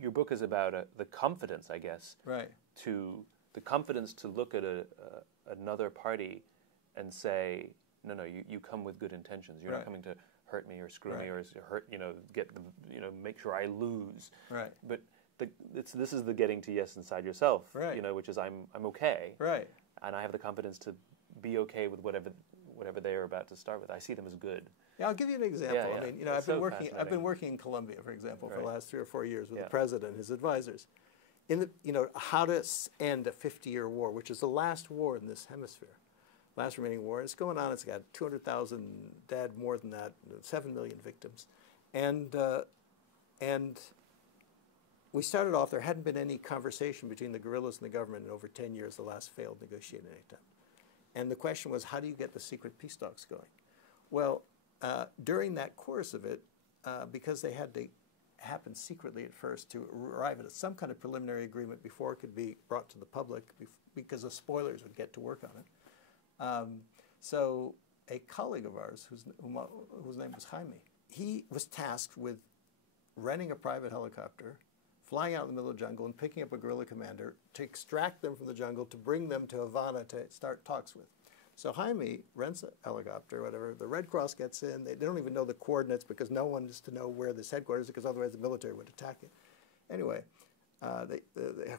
your book is about the confidence, I guess, right? The confidence to look at another party and say, no, you come with good intentions. You're not coming to hurt me or screw me or hurt, make sure I lose. Right. But this is the getting to yes inside yourself, which is I'm okay. Right. And I have the confidence to be okay with whatever they are about to start with. I see them as good. Yeah, I'll give you an example. Yeah, yeah. I mean, I've been working in Colombia, for example, for the last 3 or 4 years with the president and his advisors. How to end a 50-year war, which is the last war in this hemisphere, last remaining war. It's going on. It's got 200,000 dead, more than that, 7 million victims, and we started off. There hadn't been any conversation between the guerrillas and the government in over 10 years. The last failed negotiating attempt, and the question was, how do you get the secret peace talks going? Well, during that course of it, because they had to happen secretly at first to arrive at some kind of preliminary agreement before it could be brought to the public, because the spoilers would get to work on it. So a colleague of ours, whose name was Jaime, he was tasked with renting a private helicopter, flying out in the middle of the jungle and picking up a guerrilla commander to extract them from the jungle, to bring them to Havana to start talks with. So Jaime rents a helicopter, whatever. The Red Cross gets in. They don't even know the coordinates, because no one is to know where this headquarters is, because otherwise the military would attack it. Anyway, the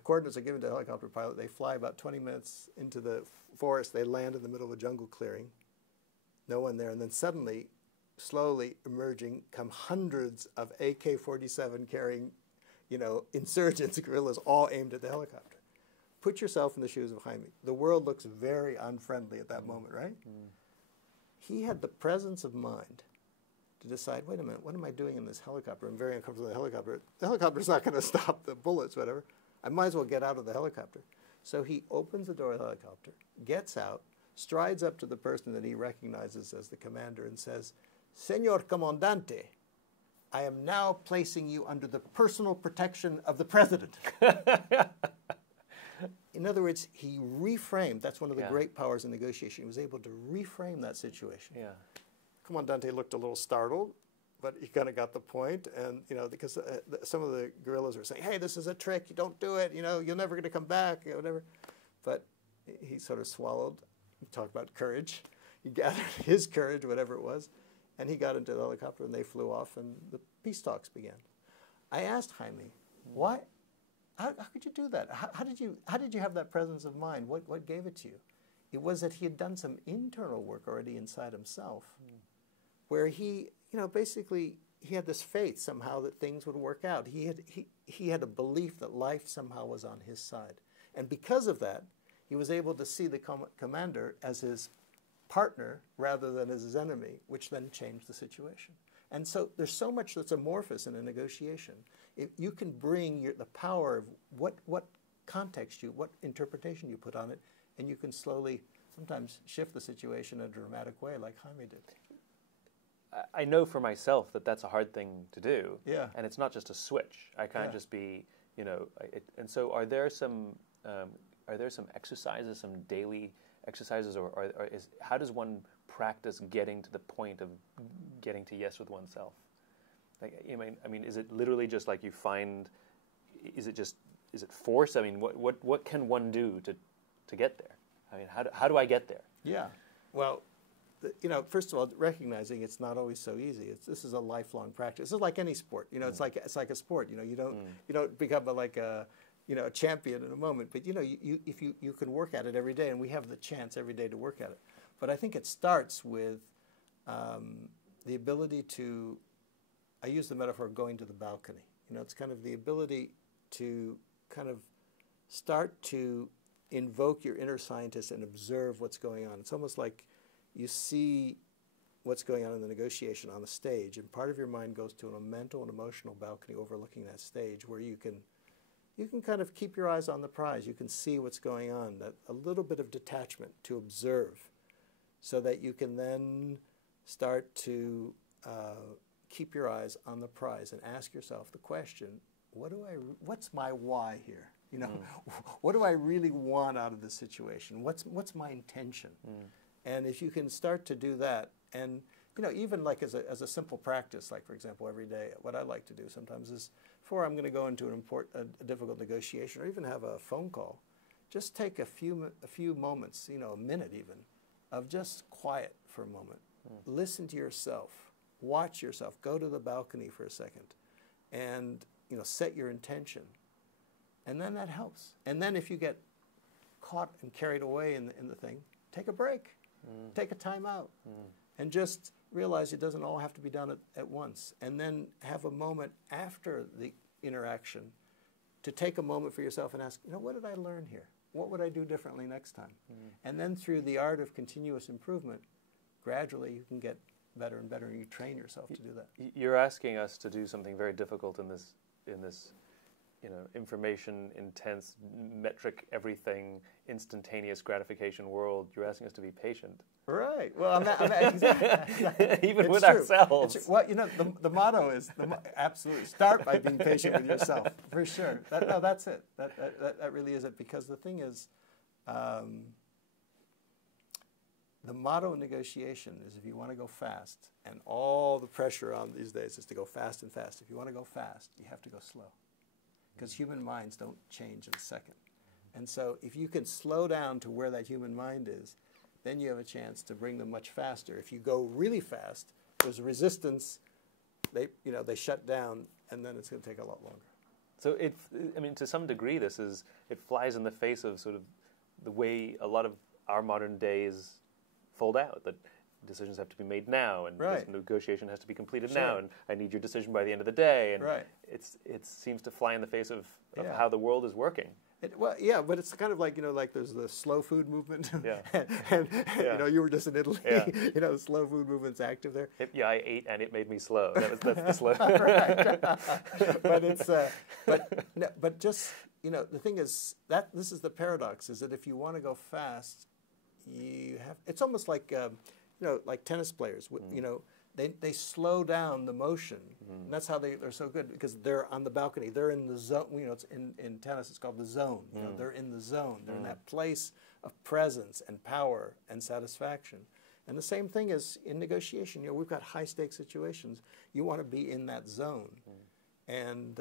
coordinates are given to the helicopter pilot. They fly about 20 minutes into the forest. They land in the middle of a jungle clearing. No one there. And then suddenly, slowly emerging, come hundreds of AK-47 carrying, insurgents, guerrillas, all aimed at the helicopter. Put yourself in the shoes of Jaime. The world looks very unfriendly at that moment, right? He had the presence of mind to decide, wait a minute, what am I doing in this helicopter? I'm very uncomfortable in the helicopter. The helicopter's not going to stop the bullets, whatever. I might as well get out of the helicopter. So he opens the door of the helicopter, gets out, strides up to the person that he recognizes as the commander and says, "Señor Comandante, I am now placing you under the personal protection of the president." In other words, he reframed. That's one of the great powers in negotiation. He was able to reframe that situation. Yeah. Comandante looked a little startled, but he kind of got the point. And, because some of the guerrillas were saying, hey, this is a trick. You don't do it. You're never going to come back, whatever. But he sort of swallowed. He talked about courage. He gathered his courage, whatever it was, and he got into the helicopter, and they flew off, and the peace talks began. I asked Jaime, why? How could you do that? How did you have that presence of mind? What gave it to you? It was that he had done some internal work already inside himself, where he, basically he had this faith somehow that things would work out. He had a belief that life somehow was on his side, and because of that, he was able to see the commander as his partner rather than as his enemy, which then changed the situation. And so there's so much that's amorphous in a negotiation. If you can bring the power of what context what interpretation you put on it, and you can slowly sometimes shift the situation in a dramatic way like Jaime did. I know for myself that that's a hard thing to do. Yeah. And it's not just a switch. I can't just be, and so are there some exercises, some daily exercises, or how does one practice getting to the point of getting to yes with oneself? Like, I mean, is it literally just like you find? Is it force? I mean, what can one do to get there? I mean, how do I get there? Yeah, well, first of all, recognizing it's not always so easy. This is a lifelong practice. It's like any sport. It's like a sport. You don't become a champion in a moment. But if you can work at it every day, and we have the chance every day to work at it. But I think it starts with the ability to. I use the metaphor of going to the balcony. It's kind of the ability to kind of start to invoke your inner scientist and observe what's going on. It's almost like you see what's going on in the negotiation on the stage, and part of your mind goes to a mental and emotional balcony overlooking that stage, where you can kind of keep your eyes on the prize. You can see what's going on, that a little bit of detachment to observe, so that you can then start to keep your eyes on the prize and ask yourself the question, what's my why here? What do I really want out of this situation? What's my intention? And if you can start to do that, and you know, even like as a simple practice, like for example, every day, what I like to do sometimes is before I'm going to go into a difficult negotiation or even have a phone call, just take a few moments, you know, a minute even, of just quiet for a moment. Listen to yourself, watch yourself, go to the balcony for a second, and you know, set your intention, and then that helps. And then if you get caught and carried away in the thing, take a break, take a time out, and just realize it doesn't all have to be done at once. And then have a moment after the interaction to take a moment for yourself and ask, you know, what did I learn here? What would I do differently next time? And then through the art of continuous improvement, gradually you can get better and better, and you train yourself to do that. You're asking us to do something very difficult in this, you know, information intense, metric everything, instantaneous gratification world. You're asking us to be patient. Right. Well, I'm exactly. Even with ourselves. Well, you know, the motto is absolutely start by being patient with yourself, for sure. No, that's it. That really is it. Because the thing is, the motto in negotiation is if you want to go fast, and all the pressure on these days is to go fast and fast. If you want to go fast, you have to go slow. Because human minds don't change in a second. And so if you can slow down to where that human mind is, then you have a chance to bring them much faster. If you go really fast, there's a resistance, they shut down, and then it's going to take a lot longer. So I mean, to some degree, it flies in the face of sort of the way a lot of our modern days fold out, that decisions have to be made now, and this negotiation has to be completed now, and I need your decision by the end of the day, and it seems to fly in the face of how the world is working. Well, yeah, but it's kind of like, you know, like there's the slow food movement, and you know, you were just in Italy, you know, the slow food movement's active there. I ate and it made me slow. That's the slow. But it's, but just, you know, the thing is that this is the paradox, is that if you want to go fast, you have. It's almost like, you know, like tennis players. You know, they slow down the motion, and that's how they're so good, because they're on the balcony. They're in the zone. You know, it's in tennis it's called the zone. You know, they're in the zone. They're in that place of presence and power and satisfaction. And the same thing is in negotiation. You know, we've got high stakes situations. You want to be in that zone, and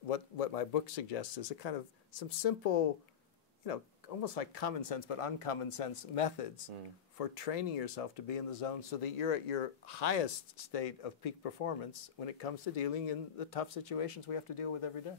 what my book suggests is a kind of some simple, you know, almost like common sense but uncommon sense methods for training yourself to be in the zone, so that you're at your highest state of peak performance when it comes to dealing in the tough situations we have to deal with every day.